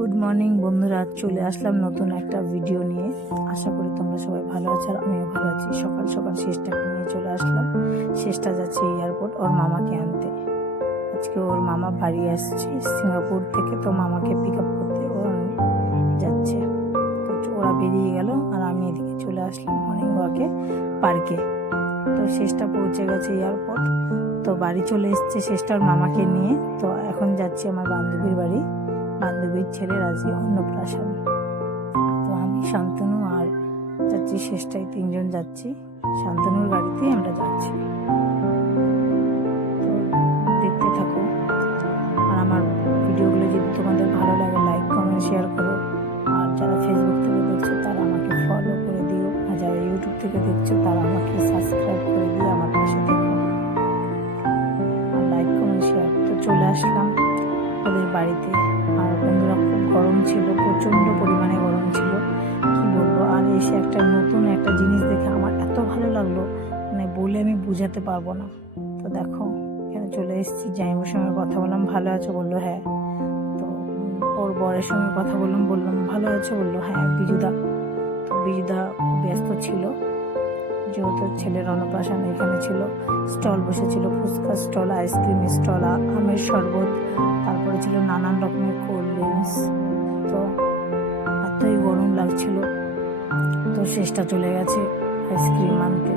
Good morning বন্ধুরা, চলে আসলাম নতুন একটা ভিডিও নিয়ে। আশা করি তোমরা সবাই ভালো আছো আর আমিও ভালো আছি। সকাল সকাল শেষটাকে নিয়ে চলে আসলাম। শেষটা যাচ্ছে এয়ারপোর্ট ওর মামাকে আনতে। আজকে ওর মামা বাড়ি আসছে সিঙ্গাপুর থেকে, তো মামাকে পিক আপ করতে ও যাচ্ছে। তো ওরা বেরিয়ে গেল আর আমি এদিকে চলে আসলাম মর্নিং ওয়াকে পার্কে। তো শেষটা পৌঁছে গেছে এয়ারপোর্ট, তো বাড়ি চলে এসছে শেষটা ওর মামাকে নিয়ে। তো এখন যাচ্ছি আমার বান্ধবীর বাড়ি, বান্ধবীর ছেলের আজকে অন্নপ্রাশন। তো আমি শান্তনু আর যাচ্ছি শেষটায়, তিনজন যাচ্ছি। শান্তনুর গাড়িতেই আমরা যাচ্ছি। তো দেখতে থাকো, আর আমার ভিডিওগুলো যদি তোমাদের ভালো লাগে লাইক কমেন্ট শেয়ার করো। আর যারা ফেসবুক থেকে দেখছো তারা আমাকে ফলো করে দিও, আর যারা ইউটিউব থেকে দেখছো তারা আমাকে সাবস্ক্রাইব করে দিয়ে আমার পাশে থেকো আর লাইক কমেন্ট শেয়ার। তো চলে আসলাম ওদের বাড়িতে। আর বন্ধুরা খুব গরম ছিল, প্রচণ্ড পরিমাণে গরম ছিল, কি বলবো। আর এসে একটা নতুন একটা জিনিস দেখে আমার এত ভালো লাগলো, মানে বলে আমি বোঝাতে পারবো না। তো দেখো এখানে চলে এসেছি, জাইমুর সঙ্গে কথা বললাম, ভালো আছো বললো হ্যাঁ। তো ওর বরের সঙ্গে কথা বললাম ভালো আছো বললো হ্যাঁ। বিজুদা, তো বিজুদা ব্যস্ত ছিল যেহেতু ছেলের অন্নপ্রাশন। এখানে ছিল স্টল বসেছিল, ফুচকা স্টল, আইসক্রিম স্টল, আমের শরবত, তারপরে ছিল নানান রকমের কোল্ড ড্রিঙ্কস। তো এতই গরম লাগছিল, তো শেষটা চলে গেছে আইসক্রিম আনতে।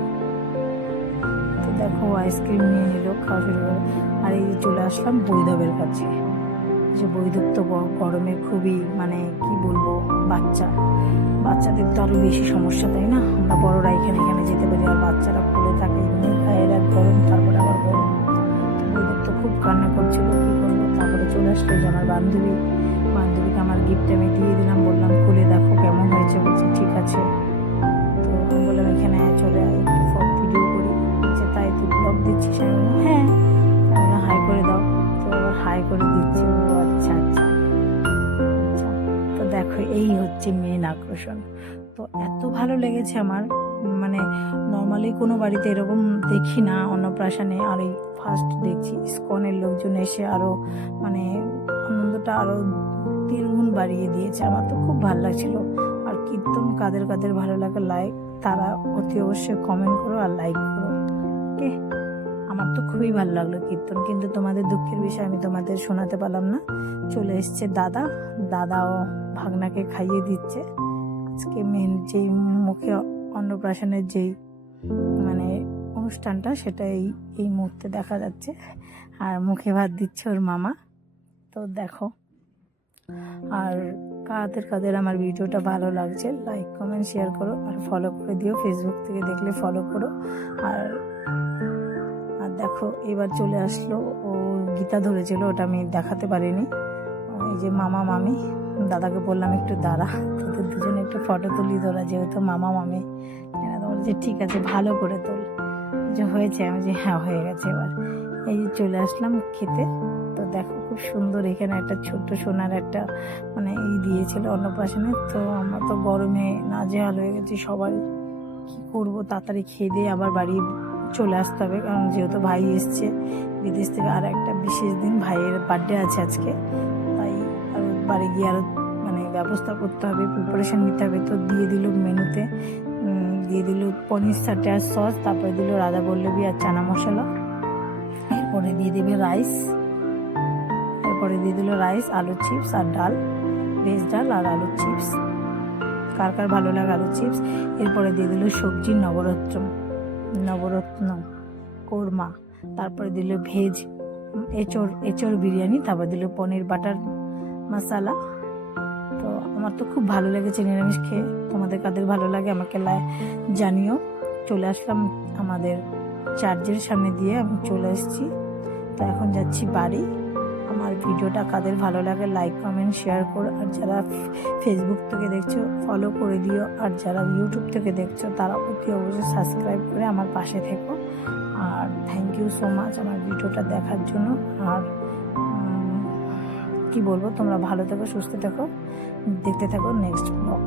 তো দেখো আইসক্রিম নিয়ে নিল, খাওয়া শুরু করে। আর এই চলে আসলাম বৈধবের কাছে। যে বৈধব তো গরমে খুবই, মানে কি বলবো, বাচ্চাদের তো আরো বেশি সমস্যা, তাই না? আমরা বড়রা এখানে যেতে পারি, আর বাচ্চারা খুলে থাকে, এমনি গায়ের এক গরম, তারপরে আবার গরম। বৈধব তো খুব কান্না করছিল, কি করবো। তারপরে চলে আসলো যে আমার বান্ধবীকে আমার গিফট আমি দিয়ে দিলাম, বললাম খুলে দেখো কেমন হয়েছে। বলছে ঠিক আছে। তো আমি বললাম এখানে চলে আয়, একটু ভিডিও করি। বলছে তাই তুই ব্লগ দিচ্ছিস? আমি বললাম হ্যাঁ। হাই করে দাও। তো আবার হাই করে দিচ্ছে। ও আচ্ছা আচ্ছা আচ্ছা। তো দেখো এই হচ্ছে মেন আকর্ষণ। তো এত ভালো লেগেছে আমার, মানে নর্মালি কোনো বাড়িতে এরকম দেখি না অন্নপ্রাশনে, আর এই ফার্স্ট দেখছি। ইসকনের লোকজন এসে আরো মানে আনন্দটা আরো 3 গুণ বাড়িয়ে দিয়েছে। আমার তো খুব ভালো লাগছিল। আর কীর্তন কাদের কাদের ভালো লাগে তারা অতি অবশ্যই কমেন্ট করো আর লাইক করো, ওকে? আমার তো খুবই ভালো লাগলো কীর্তন, কিন্তু তোমাদের দুঃখের বিষয় আমি তোমাদের শোনাতে পারলাম না। চলে এসছে দাদাও ভাগনাকে খাইয়ে দিচ্ছে। আজকে মেন যেই মুখে অন্নপ্রাশনের যেই মানে অনুষ্ঠানটা, সেটা এই মুহূর্তে দেখা যাচ্ছে। আর মুখে ভাত দিচ্ছে ওর মামা। তো দেখো, আর কাদের আমার ভিডিওটা ভালো লাগছে লাইক কমেন্ট শেয়ার করো আর ফলো করে দিও। ফেসবুক থেকে দেখলে ফলো করো। আর দেখো এবার চলে আসলো, ও গীতা ধরেছিল, ওটা আমি দেখাতে পারিনি। এই যে মামা মামি, দাদাকে বললাম একটু দাঁড়া, তোদের দুজনে একটু ফটো তুলি তোরা, যেহেতু মামা মামি। বলছে ঠিক আছে, ভালো করে তোল। যে হয়েছে? আমি যে হ্যাঁ হয়ে গেছে। এবার এই যে চলে আসলাম খেতে। তো দেখো খুব সুন্দর, এখানে একটা ছোট্ট সোনার একটা মানে দিয়েছিল অন্নপ্রাশনে। তো আমরা তো গরমে নাজেহাল হয়ে গেছি সবাই, কি করবো, তাড়াতাড়ি খেয়ে দিয়ে আবার বাড়ি চলে আসতে হবে, কারণ যেহেতু ভাই এসছে বিদেশ থেকে। আর একটা বিশেষ দিন, ভাইয়ের বার্থডে আছে আজকে, তাই আর বাড়ি গিয়ে আরো মানে ব্যবস্থা করতে হবে, প্রিপারেশন নিতে হবে। তো দিয়ে দিল মেনুতে, দিয়ে দিল পনির সাথে আর সস, তারপরে দিল রাধা বল্লভী আর চানা মশলা, এরপরে দিয়ে দেবে রাইস, আলু চিপস আর ডাল, ভেজ ডাল আর আলু চিপস, কার কার ভালো লাগে আলু চিপস। এরপরে দিয়ে দিল সবজি নবরত্ন কোরমা, তারপরে দিল ভেজ এঁচড় বিরিয়ানি, তারপর দিল পনির বাটার মশালা। তো আমার তো খুব ভালো লেগেছে নিরামিষ খেয়ে। তোমাদের কাদের ভালো লাগে আমাকে জানিও। চলে আসলাম আমাদের চার্চের সামনে দিয়ে, আমি চলে এসেছি। তো এখন যাচ্ছি বাড়ি। আমার ভিডিওটা কাদের ভালো লাগে লাইক কমেন্ট শেয়ার করো। আর যারা ফেসবুক থেকে দেখছো ফলো করে দিও, আর যারা ইউটিউব থেকে দেখছো তারা অতি অবশ্যই সাবস্ক্রাইব করে আমার পাশে থেকো। আর থ্যাংক ইউ সো মাচ আমার ভিডিওটা দেখার জন্য। আর কি বলবো, তোমরা ভালো থেকো, সুস্থ থেকো, দেখতে থাকো নেক্সট ব্লগ।